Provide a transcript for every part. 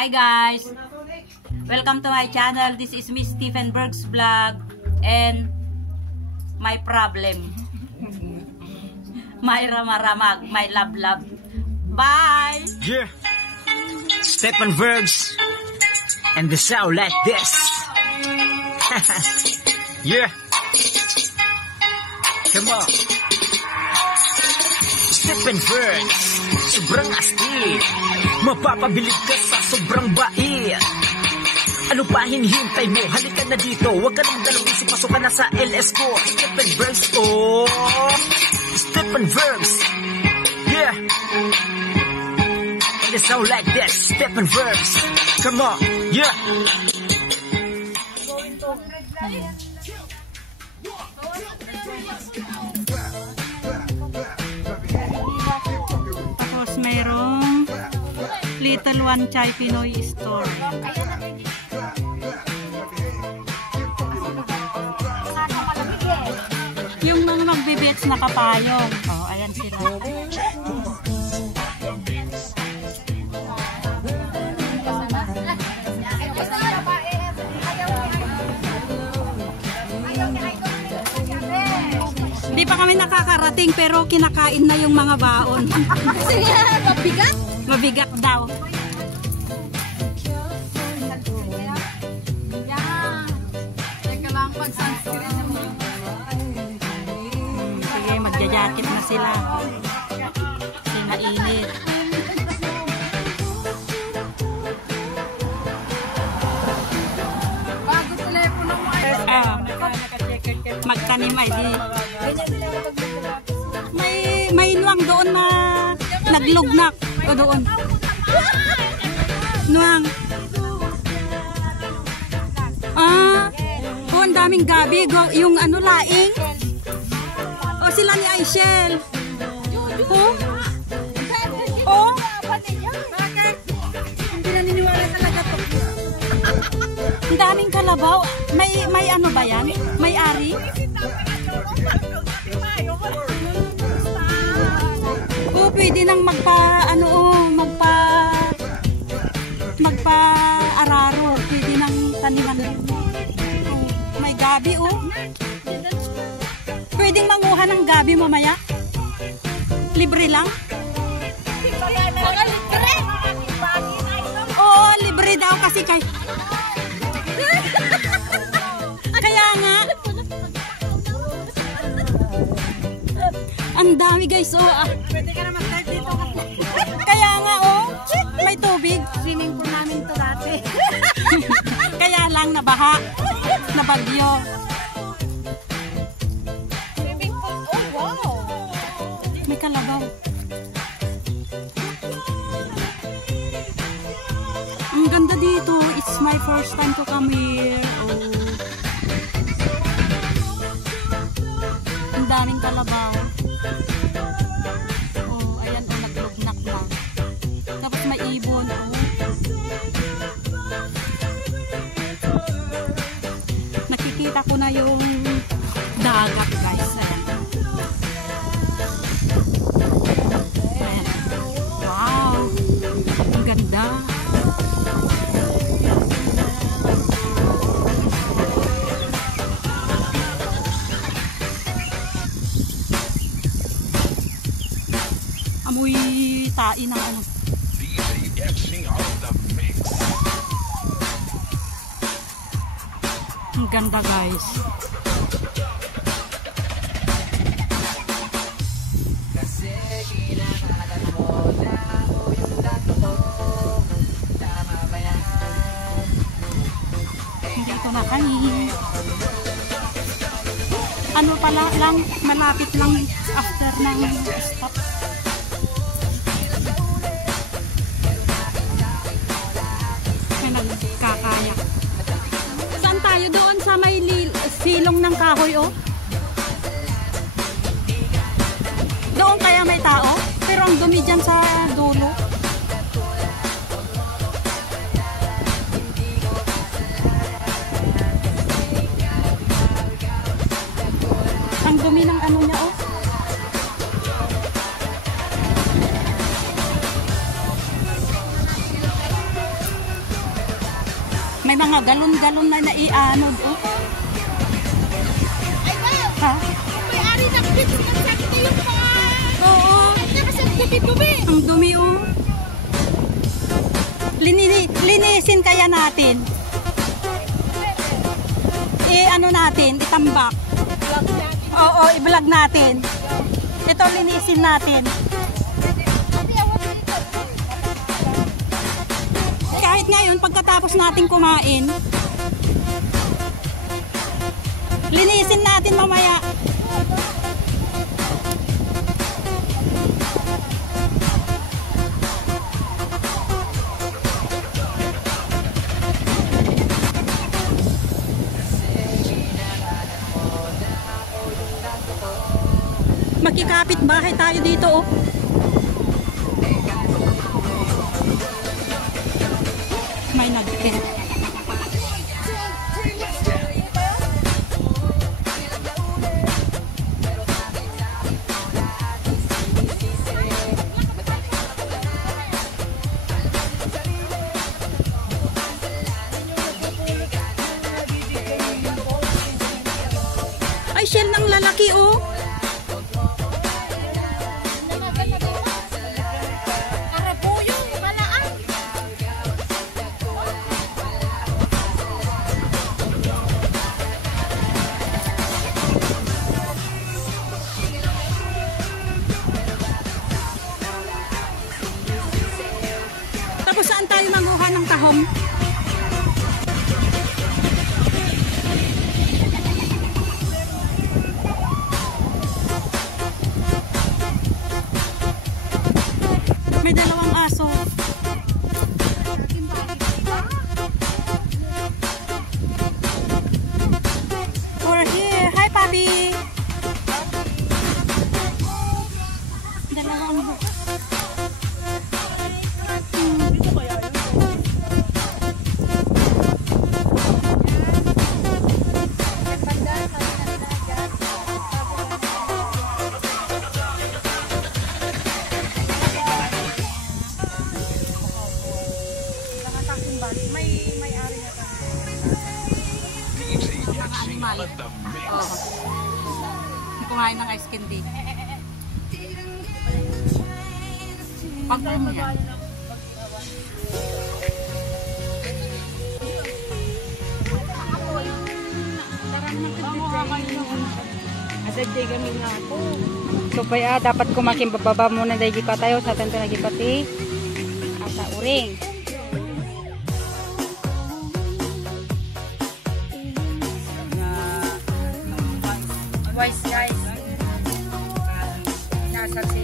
Hi guys! Welcome to my channel. This is Miss Stephen Berg's vlog and my problem. My ramaramag, my love. Bye! Yeah! Stephen Berg's and the sound like this. Yeah! Come on! Stephen Berg's, sobrang astig. Mapapabilib ka sa sobrang bait. Ano pa hinihintay mo? Halika na dito. Huwag ka nang dalawang isip, pasok ka na sa LS ko. Stephen Berg's, oh! Stephen Berg's, yeah! And it sound like this, Stephen Berg's. Come on, yeah! Tapos mayroong Little One Chai Pinoy Store. Yung mga magbibits na kapayong. Oh, ayan sila. Hindi pa kami nakakarating pero kinakain na yung mga baon. Kasi mabigat? Mabigat daw. Sige, magja-jacket na sila. Kasi mainit. Bago telepono mo ay Magtanim ay di. May nuwang doon na naglugnak. O doon. Nuwang. Oh, ang daming gabi. Yung ano, laing. O, sila ni Aishel. Oh. Oh. bakit? Hindi naniniwala talaga to. Ang daming kalabaw. May ano ba yan? May ari? Oh, pwede nang magpa-araro. Pwede nang taniman. May gabi, oh. Pwedeng manguha ng gabi mamaya. Libre lang. Oo, libre daw kasi kaya nga. Ang dami guys, oh. Pwede ka na mag-start dito. Kaya nga, oh. May tubig. Swimming pool namin to dati. Kaya lang nabaha. Nabagyo. Swimming pool? Oh, wow! May kalabaw. Ang ganda dito. It's my first time to come here. Oh. Ang daming kalabaw. Oh, ayan, oh, naglugnak na. Tapos may ibon, oh. Nakikita ko na yung dagat, guys. Ayan. Ayan. Wow! Ang ganda. Amoy tain ng ano. Ang ganda guys. Dito na kami. Ano pala lang, malapit lang after ng stop. May nagkakayak. Saan tayo? Doon sa may silong ng kahoy, oh. Doon kaya may tao? Pero ang dumi dyan sa dulo. Ang dumi ng ano niya, oh. May mga galon-galon na naianod. Oh. Ay, wow! Ha? May-ari ng beach. Kasi yung mga... Oo. Kasi ang dumi-dumi. Ang dumi, oh. Linisin kaya natin. Ano natin, itambak. Oo, i-vlog natin. Ito, linisin natin. Kahit ngayon, pagkatapos natin kumain, linisin natin mamaya. Makikapit bahay tayo dito, oh. May nag-print. Ay, shell ng lalaki, oh. Tapos saan tayo manguha ng tahong? May dalawang aso. We're here. Hi, Papi. Dalawang may-ari na ito. Mga animal. Oo. Kumain ng ice candy. Pag-ano yan? Asad kami nga ako. So kaya dapat kumakin bababa muna dahil pa tayo sa tanto nagipati. Asa uring. Wise guys. Nasa si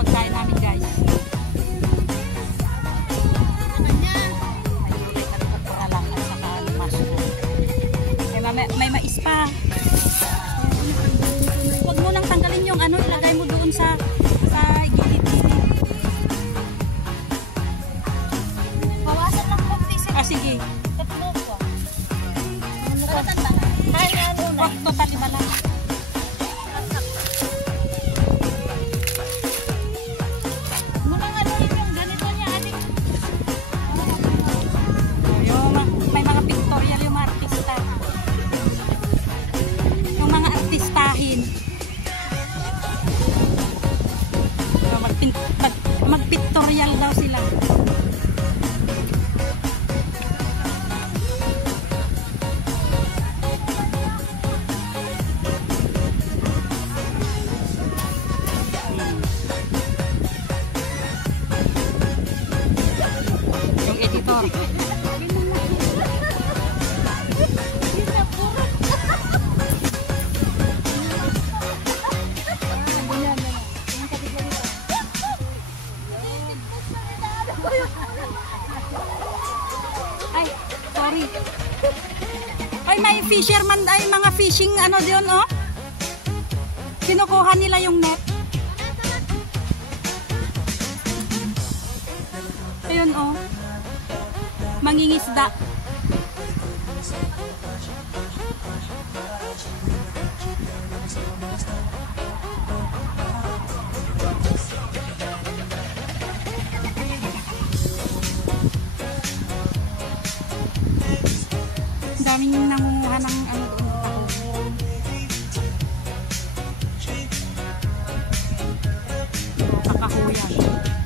Pagkain namin, guys. May mais pa. Huwag mo nang tanggalin yung ano, ilagay mo doon sa gilid-gilid. bawasan lang konti sa Sige. tatlo ko. Huwag totally malang. Munang ano yung ganito niya adik. May mga pictorial yung mga artista. Yung mga artistahin. Mag-pictorial daw sila. Yung editor. Ay, sorry. Ay, may fisherman, ay mga fishing ano diyon, oh. Kinukuha nila yung net. Ayun oh. Mangingisda. Daming nangunguha ng ano doon. Kakahuyan.